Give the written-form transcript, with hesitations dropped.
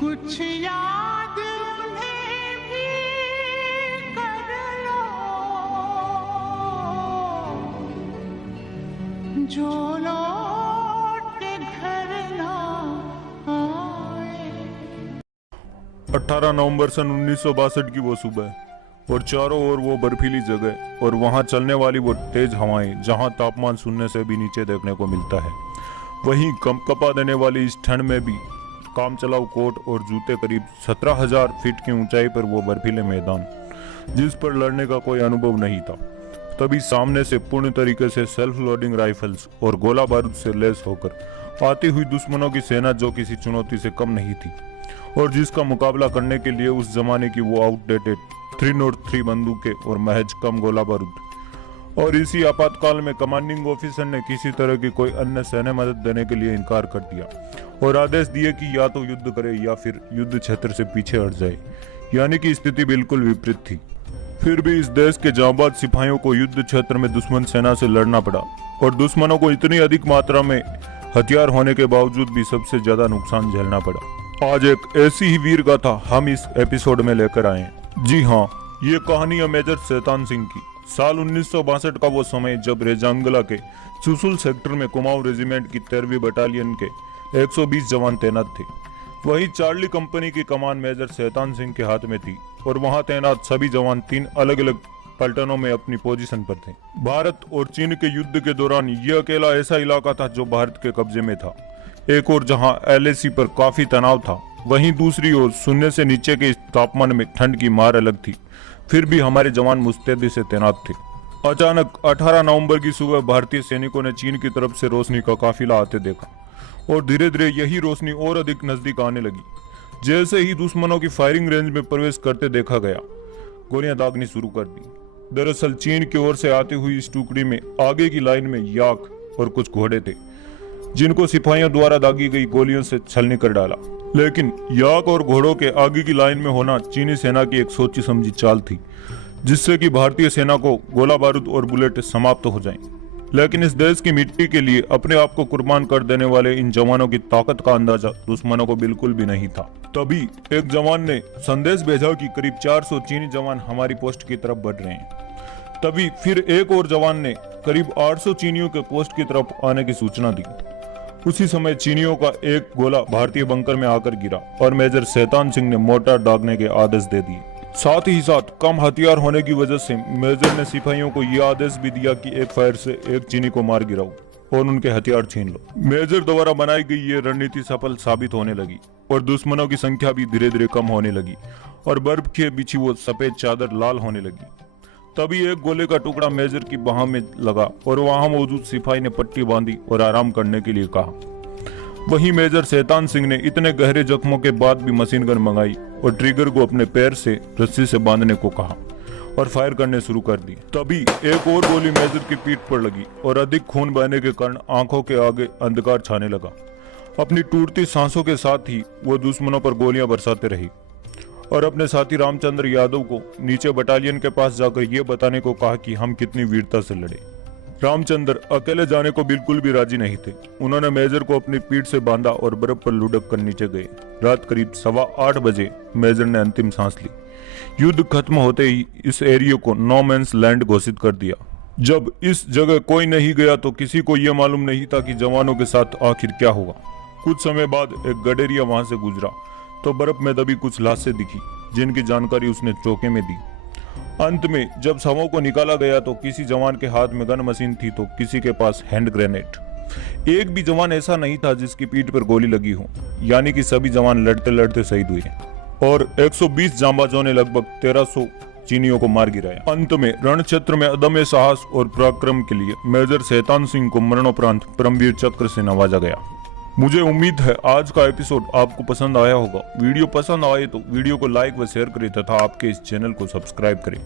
कुछ याद उन्हें भी कर लो जो लौट के घर ना आए। 18 नवंबर सन 1962 की वो सुबह और चारों ओर वो बर्फीली जगह और वहां चलने वाली वो तेज हवाएं जहां तापमान शून्य से भी नीचे देखने को मिलता है। वहीं कंपकपा देने वाली इस ठंड में भी काम चलाऊ कोट और जूते करीब 17,000 फीट की ऊंचाई पर वो बर्फीले मैदान जिस पर लड़ने का कोई अनुभव नहीं था। तभी सामने से पूर्ण तरीके से सेल्फ लोडिंग राइफल्स और गोला बारूद से लैस होकर आती हुई दुश्मनों की सेना जो किसी चुनौती से कम नहीं थी और जिसका मुकाबला करने के लिए उस जमाने की वो आउटडेटेड 303 बंदूकें और महज कम गोला बारूद। और इसी आपातकाल में कमांडिंग ऑफिसर ने किसी तरह की कोई अन्य सैन्य मदद देने के लिए इनकार कर दिया और आदेश दिए कि या तो युद्ध करे या फिर युद्ध क्षेत्र से पीछे हट जाए, यानी कि स्थिति बिल्कुल विपरीत थी। फिर भी इस देश के जांबाज सिपाहियों को युद्ध क्षेत्र में दुश्मन सेना से लड़ना पड़ा और दुश्मनों को इतनी अधिक मात्रा में हथियार होने के बावजूद भी सबसे ज्यादा नुकसान झेलना पड़ा। आज एक ऐसी ही वीर गाथा हम इस एपिसोड में लेकर आए हैं। जी हाँ, ये कहानी है मेजर शैतान सिंह की। साल 1962 का वो समय जब रेजांगला के चुसुल सेक्टर में कुमाऊं रेजिमेंट की 13वीं बटालियन के 120 जवान तैनात थे। वहीं चार्ली कंपनी की कमान मेजर शैतान सिंह के हाथ में थी और वहां तैनात सभी जवान 3 अलग अलग पलटनों में अपनी पोजीशन पर थे। भारत और चीन के युद्ध के दौरान यह अकेला ऐसा इलाका था जो भारत के कब्जे में था। एक और जहां LAC पर काफी तनाव था, वहीं दूसरी ओर शून्य से नीचे के तापमान में ठंड की मार अलग थी। फिर भी हमारे जवान मुस्तैदी से तैनात थे। अचानक 18 नवंबर की सुबह भारतीय सैनिकों ने चीन की तरफ से रोशनी का काफिला आते देखा और धीरे धीरे यही रोशनी और अधिक नजदीक आने लगी। जैसे ही दुश्मनों की फायरिंग रेंज में प्रवेश करते देखा गया, गोलियां दागनी शुरू कर दी। दरअसल चीन की ओर से आती हुई इस टुकड़ी में आगे की लाइन में याक और कुछ घोड़े थे जिनको सिपाहियों द्वारा दागी गई गोलियों से छलनी कर डाला। लेकिन याक और घोड़ों के आगे की लाइन में होना चीनी सेना की एक सोची समझी चाल थी जिससे कि भारतीय सेना को गोला बारूद और बुलेट समाप्त हो जाएं। लेकिन इस देश की मिट्टी के लिए अपने आप को कुर्बान कर देने वाले इन जवानों की ताकत का अंदाजा दुश्मनों को बिल्कुल भी नहीं था। तभी एक जवान ने संदेश भेजा कि करीब 400 चीनी जवान हमारी पोस्ट की तरफ बढ़ रहे हैं। तभी फिर एक और जवान ने करीब 800 चीनियों के पोस्ट की तरफ आने की सूचना दी। उसी समय चीनियों का एक गोला भारतीय बंकर में आकर गिरा और मेजर शैतान सिंह ने मोर्टार दागने के आदेश दे दिए। साथ ही साथ कम हथियार होने की वजह से मेजर ने सिपाहियों को यह आदेश भी दिया कि एक फायर से एक चीनी को मार गिराओ और उनके हथियार छीन लो। मेजर द्वारा बनाई गई ये रणनीति सफल साबित होने लगी और दुश्मनों की संख्या भी धीरे धीरे कम होने लगी और बर्फ के बिछी वो सफेद चादर लाल होने लगी। तभी एक गोले का टुकड़ा मेजर की बाह में लगा और वहां मौजूद सिपाही ने पट्टी बांधी और आराम करने के लिए कहा। वहीं मेजर शैतान सिंह ने इतने गहरे जख्मों के बाद भी मशीन गन मंगाई और ट्रिगर को अपने पैर से रस्सी से बांधने को कहा और फायर करने शुरू कर दी। तभी एक और गोली मेजर की पीठ पर लगी और अधिक खून बहने के कारण आंखों के आगे अंधकार छाने लगा। अपनी टूटती सांसों के साथ ही वो दुश्मनों पर गोलियां बरसाते रही और अपने साथी रामचंद्र यादव को नीचे बटालियन के पास जाकर ये बताने को कहा कि हम कितनी वीरता से लड़े। रामचंद्र अकेले जाने को बिल्कुल भी राजी नहीं थे। उन्होंने मेजर को अपनी पीठ से बांधा और बर्फ पर लुढ़क कर नीचे गए। रात करीब 8:15 बजे मेजर ने अंतिम सांस ली। युद्ध खत्म होते ही इस एरिया को नो मैंस लैंड घोषित कर दिया। जब इस जगह कोई नहीं गया तो किसी को यह मालूम नहीं था कि जवानों के साथ आखिर क्या होगा। कुछ समय बाद एक गडेरिया वहां से गुजरा तो बर्फ में दबी कुछ लाशें दिखी जिनकी जानकारी उसने चौके में दी। अंत में जब शवों को निकाला गया तो किसी जवान के हाथ में गन मशीन थी तो किसी के पास हैंड ग्रेनेड। एक भी जवान ऐसा नहीं था जिसकी पीठ पर गोली लगी हो, यानी कि सभी जवान लड़ते लड़ते शहीद हुए और 120 जांबाजों ने लगभग 1300 चीनियों को मार गिराया। अंत में रण क्षेत्र में अदम्य साहस और पराक्रम के लिए मेजर शैतान सिंह को मरणोपरांत परमवीर चक्र से नवाजा गया। मुझे उम्मीद है आज का एपिसोड आपको पसंद आया होगा। वीडियो पसंद आए तो वीडियो को लाइक व शेयर करें तथा आपके इस चैनल को सब्सक्राइब करें।